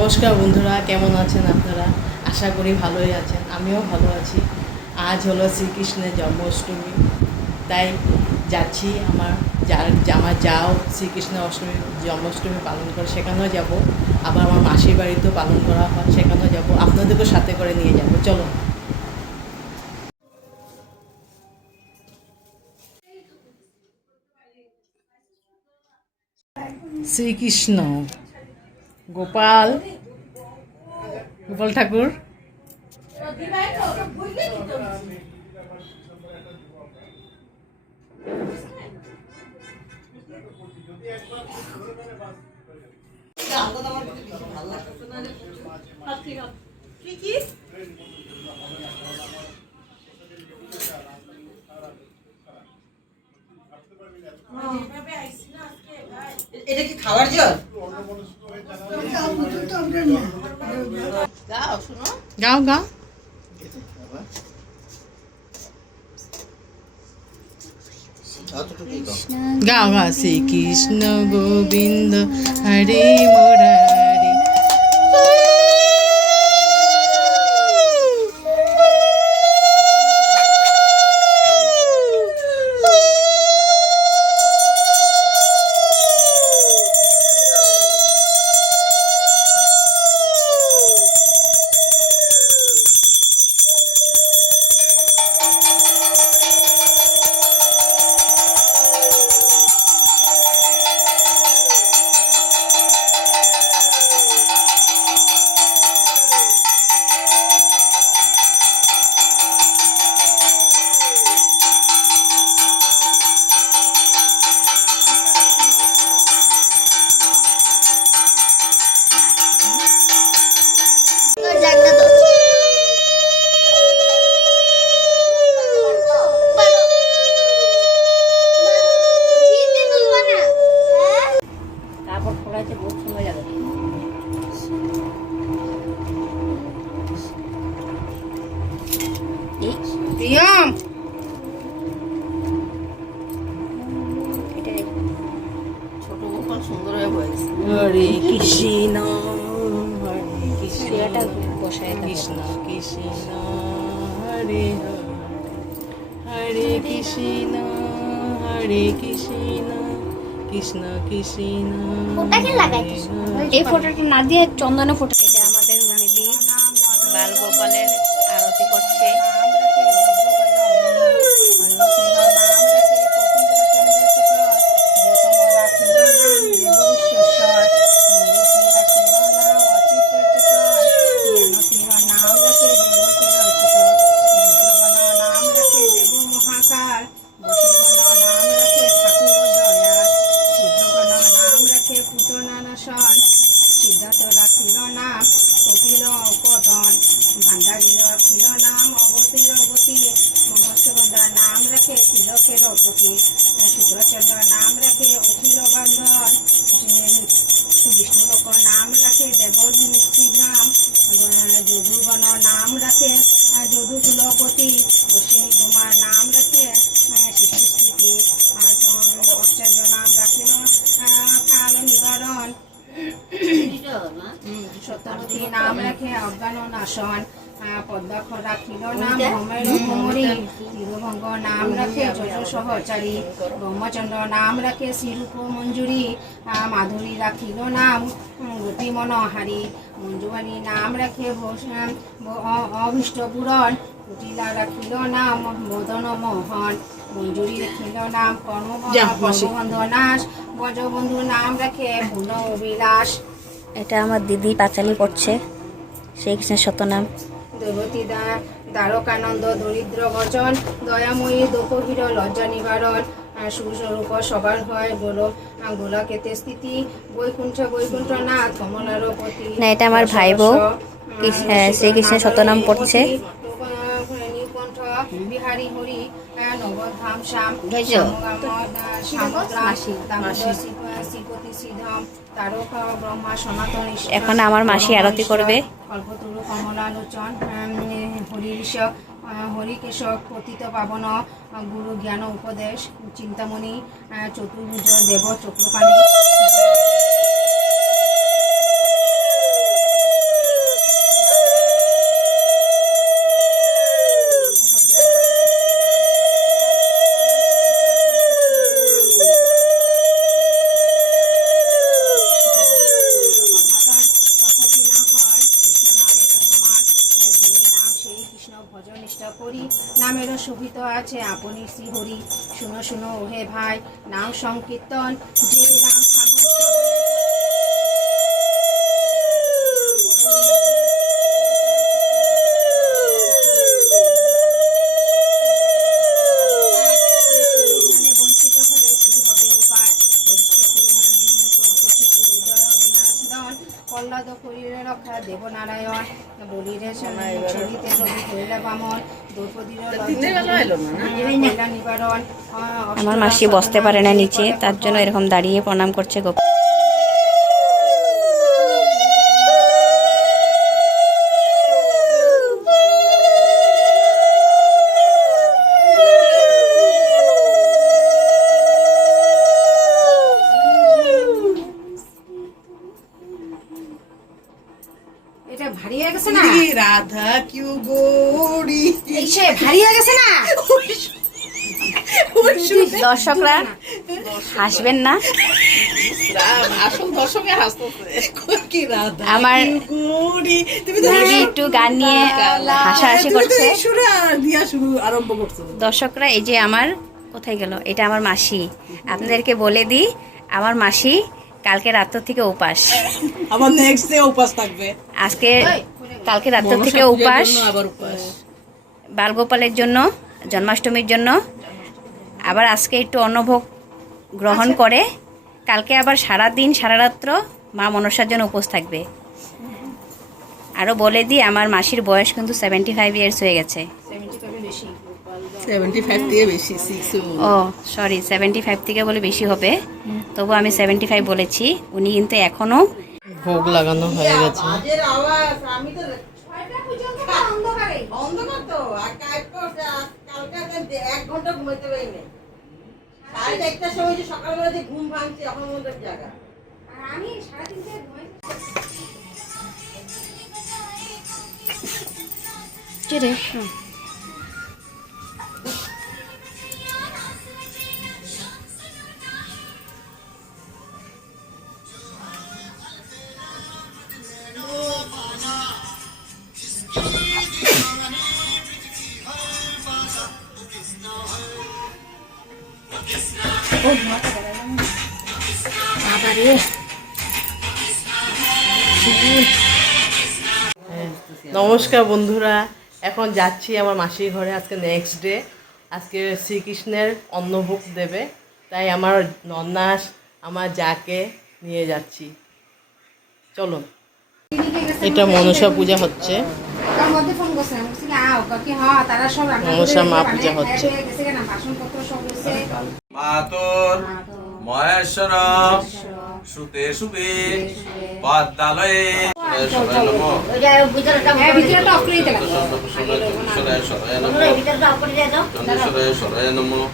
নমস্কার বন্ধুরা, কেমন আছেন আপনারা? আশা করি ভালোই আছেন, আমিও ভালো আছি। আজ হলো শ্রীকৃষ্ণের জন্মাষ্টমী, তাই যাচ্ছি আমার যাও শ্রীকৃষ্ণের জন্মাষ্টমী পালন করে সেখানেও যাব। আবার আমার মাসির বাড়িতেও পালন করা হয়, সেখানেও যাব। আপনাদেরকেও সাথে করে নিয়ে যাব, চলো। শ্রীকৃষ্ণ, গোপাল গোপাল ঠাকুর। এটা কি খাওয়ার জল? গাও, শুনো, গাও গাও গাও গাও। শ্রীকৃষ্ণ গোবিন্দ হরে মুরারি। ছোট গোপাল সুন্দর হয়ে বয়েছে। হরে কৃষ্ণ হরে কৃষ্ণ কৃষ্ণ কৃষ্ণ হরে হরে কৃষ্ণ হরে কৃষ্ণ কৃষ্ণ কৃষ্ণ। এই ফটোটা না দিয়ে চন্দনে ফটো। এটা আমাদের দিদি বাল গোপালের আরতি করছে। সিদ্ধার্থ রাখিল নাম কপিল পতন, ভান্ডারীর রাখিল নাম অবতীর গতি, মনস্কন্ধা নাম রাখে তিলকের পতি, শুক্রচন্দ্র নাম রাখে অখিল বান্ধন, বিষ্ণুলোক নাম রাখে দেব শ্রীধাম, যদুগণ নাম রাখে যদুকুলপতি, অশ্বিনী কুমার নাম রাখে সৃষ্টিস্থিতি, আচার্য নাম রাখিল কাল নিবারণ, সত্যবতী নাম রাখে অজ্ঞান নাশন, পদ্মাক্ষ রাখিল নাম ভ্রমের ভ্রমরী, তিরভঙ্গ নাম রাখে যশ সহচারী, ব্রহ্মচন্দ্র নাম রাখে শ্রীরূপ মঞ্জুরি, মাধুরী রাখিল নাম গোপী মনোহারী, মঞ্জুবাণী নাম রাখে অভীষ্ট পূরণ, কুটিলা রাখিল নাম মদন মোহন, মঞ্জুরি রাখিল নাম কর্মবন্ধ নাশ, ব্রজবন্ধু নাম রাখে পূর্ণ অভিলাষ। এটা আমার দিদি পাঁচালি পড়ছে শ্রীকৃষ্ণের শতনাম। দেবতী দ্বারকানন্দ দরিদ্র বচন, দয়াময়ী দোপহীর লজ্জা নিবারণ, সুস্বরূপ সবার হয় গোলকেতে স্থিতি, বৈকুণ্ঠনাথ কমলার পতি। না, এটা আমার ভাই বউ শ্রীকৃষ্ণের শতনাম পড়ছে। বিহারী হরি নবধাম শ্যাম শ্রীপতি শ্রীধাম তারক ব্রহ্মা সনাতন। এখন আমার মাসি আরতি করবে। কল্পতরু কমলালোচন হরিশ হরিকেশব পতিত পাবন, গুরু জ্ঞান উপদেশ চিন্তামণি, চতুর্ভুজ দেব চক্রপাণি। শোভিত আছে আপনি শ্রীহরি। শুনো শুনো ওহে ভাই, নাম সংকীর্তন যে রাম সাগর বঞ্চিত হলে কি হবে উপায়? প্রহ্লাদ করিলে রক্ষা দেবনারায়ণ, বলিরে চলিতে চলি করিলে বামন, দ্রৌপদীর কল্যাণ নিবারণ। আমার মাসি বসতে পারে না নিচে, তার জন্য এরকম দাঁড়িয়ে প্রণাম করছে গো। এটা ভারী হয়ে গেছে না? রাধা কিউ গৌরী এই সে ভারী হয়ে গেছে না? দর্শকরা হাসবেন না, আসল দর্শকে হাসতেছে। কি রাধা আমার গৌরী তুমি তো দিদি একটু গান নিয়ে হাসাহাসি করছে। দিয়া শুরু আরম্ভ করছো। দর্শকরা এই যে আমার কোথায় গেল, এটা আমার মাসি। আপনাদেরকে বলে দিই, আমার মাসি কালকে রাত্র থেকে উপাস। আবার নেক্সট ডে উপাস থাকবে। আজকে কালকে রাত্র থেকে উপাস, আবার উপাস বালগোপালের জন্য, জন্মাষ্টমীর জন্য। আবার আজকে একটু অন্নভোগ গ্রহণ করে কালকে আবার সারা দিন সারা রাত্র মা মনসার জন্য উপোস থাকবে। আরও বলে দিই, আমার মাসির বয়স কিন্তু 75 ইয়ার্স হয়ে গেছে। 75 থেকে বেশি 6 ও সরি, 75 থেকে বলে বেশি হবে, তবু আমি 75 বলেছি। উনি কিন্তু এখনও ভোগ লাগানো হয়ে গেছে। বাজের আওয়াজ আমি তো অন্ধকারে অন্ধকার তো আর কালকে 1 ঘন্টা ঘুমাইতে পারি না। 1:30টার সময় যে সকালবেলা যে ঘুম ভাঙছে এখন মধ্যে জায়গা। আর আমি সারাদিন থেকে ঘুমাই। নমস্কার বন্ধুরা, এখন যাচ্ছি আমার মাসির ঘরে। আজকে নেক্সট ডে, আজকে শ্রীকৃষ্ণের অন্নভোগ দেবে, তাই আমার নন্নাস আমার যাকে নিয়ে যাচ্ছি। চলো, এটা মনসা পূজা হচ্ছে। তার মধ্যে ফোন করছে, আমি বলছি আও কাকি, হ্যাঁ তারা সব রান্না মনসা মা করে পূজা হচ্ছে। গেছে কেন, বাসনপত্র সব হচ্ছে। মাতর মহেশ্বর সুতে শুভে পদ্মালয়ে সদায় নমঃ হ্যাঁ, ভিতরেটা অফ করে দিতে লাগবে। সদায় সদায় নমঃ সদায় নমঃ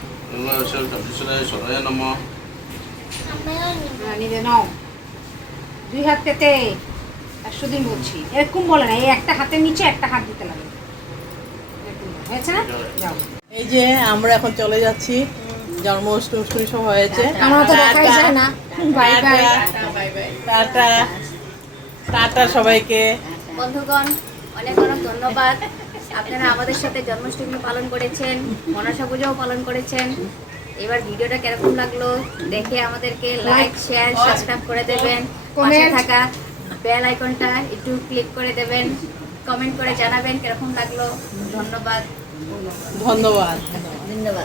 সদায় নমঃ। হ্যাঁ, নিজে নাও। 2 হাত পেতে 100 দিন বলছি, এরকম বলে না, এই একটা হাতের নিচে একটা হাত দিতে লাগে। এরকম বলে। হয়েছে না? যাও। এই যে আমরা এখন চলে যাচ্ছি, জন্মাষ্টমী সব হয়েছে। আমার তো দেখাই যায় না। Bye bye. টাটা টাটা সবাইকে। বন্ধুগণ, অনেক অনেক ধন্যবাদ। আপনারা আমাদের সাথে জন্মাষ্টমী পালন করেছেন, মনসা পূজাও পালন করেছেন। এবার ভিডিওটা কিরকম লাগলো দেখে আমাদেরকে লাইক, শেয়ার, সাবস্ক্রাইব করে দেবেন। পাশে থাকা বেল আইকনটা একটু ক্লিক করে দেবেন। কমেন্ট করে জানাবেন কিরকম লাগলো। ধন্যবাদ। ধন্যবাদ। ধন্যবাদ।